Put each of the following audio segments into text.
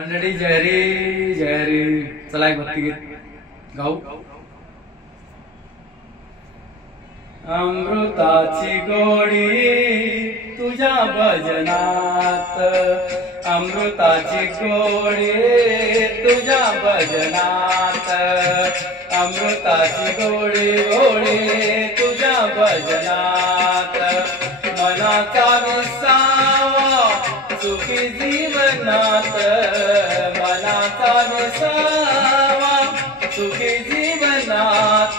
मंडळी जय हरी चला एक भक्तिगीत गाऊ। अमृताची गोडी तुझ्या भजनात, अमृताची गोडी तुझ्या भजनात, अमृताची गोडी गोडी तुझ्या भजनात, मनाचा विसावा सुखी जीवनात, मनाचा विसावा सुखी जीवनात,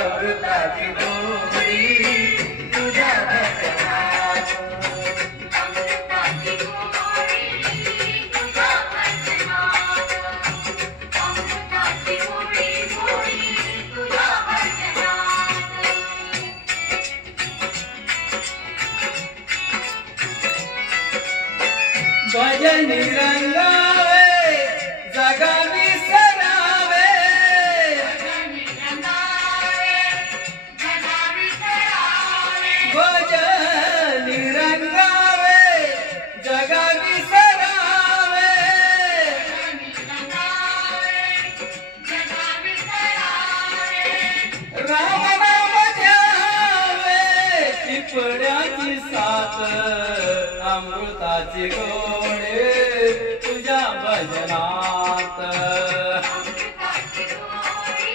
अमृताची गोडी तुझ्या भजनात, अमृताची गोडी तुझ्या भजनात, अमृताची गोडी गोडी तुझ्या भजनात। भजनी रंगावे जगा विसरावे, भजनी रंगावे जगा विसरावे, भजनी रंगावे जगा विसरावे, भजनी रंगावे जगा विसरावे, राम नाम द्यावे चिपड्याची साथ, अमृताची गोडी तुझ्या भजनात, अमृताची गोडी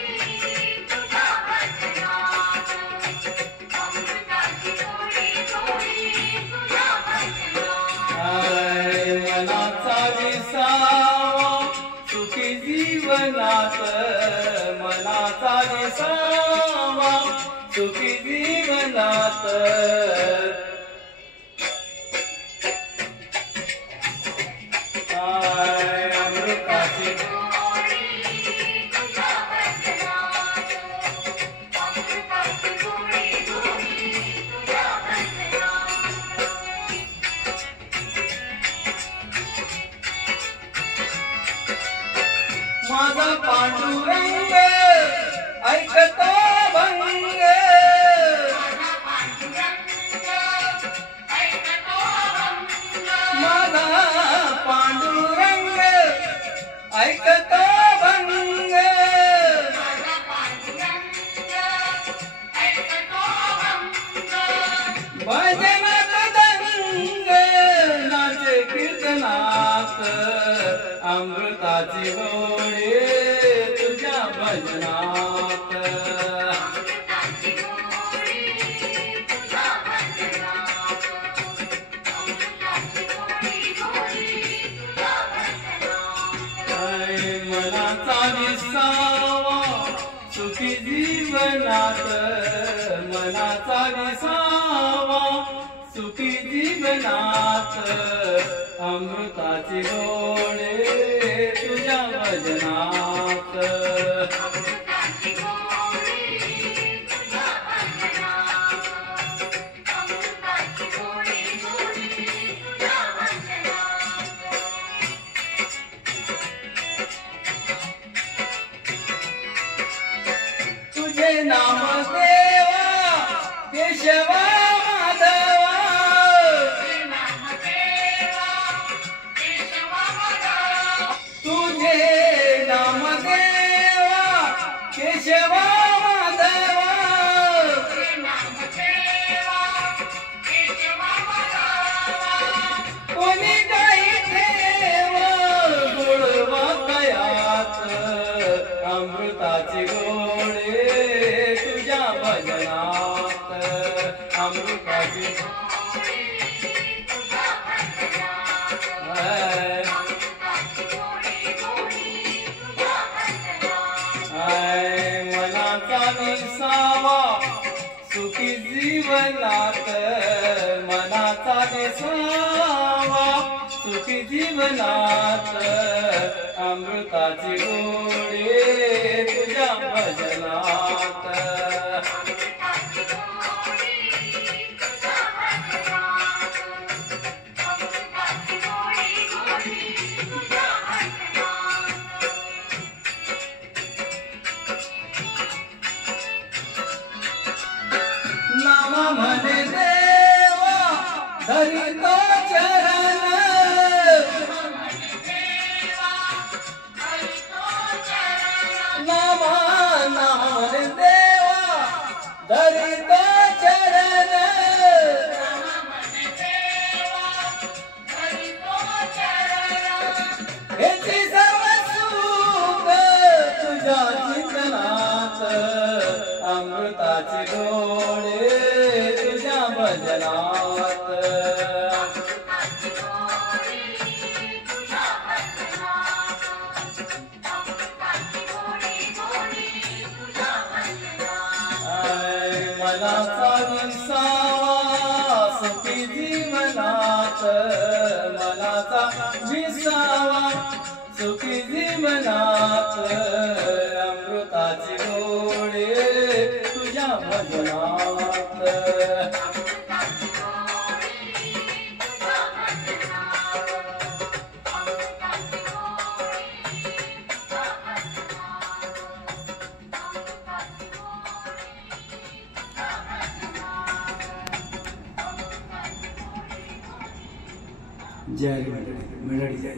तुझ्या भजनात, अमृताची गोडी गोडी तुझ्या भजनात। मनाचा विसावा सुखी जीवनात, मनाचा विसावा सुखी जीवनात, अमृताची गोडी तुझ्या भजनात, अमृताची गोडी गोडी तुझ्या भजनात। माझा पांडुरंग ऐकतो भंग, माझा पांडुरंग ऐकतो भंग, माझा पांडुरंग ऐकतो भंग, माझा पांडुरंग ऐकतो भंग, भजनात दंग नाचे कीर्तनात, अमृताची गोडी तुझ्या भजनात, अमृताची गोडी तुझ्या भजनात, अमृताची गोडी गोडी तुझ्या भजनात। मनाचा विसावा सुखी जीवनात, मनाचा विसावा सुखी जीवनात, अमृताची गोडी तुझ्या भजनात, अमृताची गोडी तुझ्या भजनात, अमृताची गोडी गोडी तुझ्या भजनात। तुझे नाम देवा केशवा माधवा, तुझे नामदेवा केशवा माधवा, तुझे नाम देवा केशवा माधवा, तुझे नामदेवा केशवा माधवा, कोणी काही ठेव गोडवा कयात, अमृताची गोडी तुझ्या भजनात, अमृताची गोडी तुझ्या भजनात, अमृताची गोडी गोडी तुझ्या भजनात। मनाचा विसावा सुखी जीवनात, मनाचा विसावा सुखी जीवनात, अमृताची गोडी तुझ्या भजनात, अमृताची गोडी तुझ्या भजनात, अमृताची गोडी गोडी तुझ्या भजनात। नाम म्हणे देवा धरितो चरण, मनाचा विसावा सुखी जीवनात, मनाचा विसावा सुखी जीवनात, अमृताची गोडी तुझ्या भजनात, अमृताची गोडी तुझ्या भजनात, अमृताची गोडी तुझ्या भजनात, अमृताची गोडी तुझ्या भजनात, अमृताची गोडी. जय मंडळी, मंडळी जय.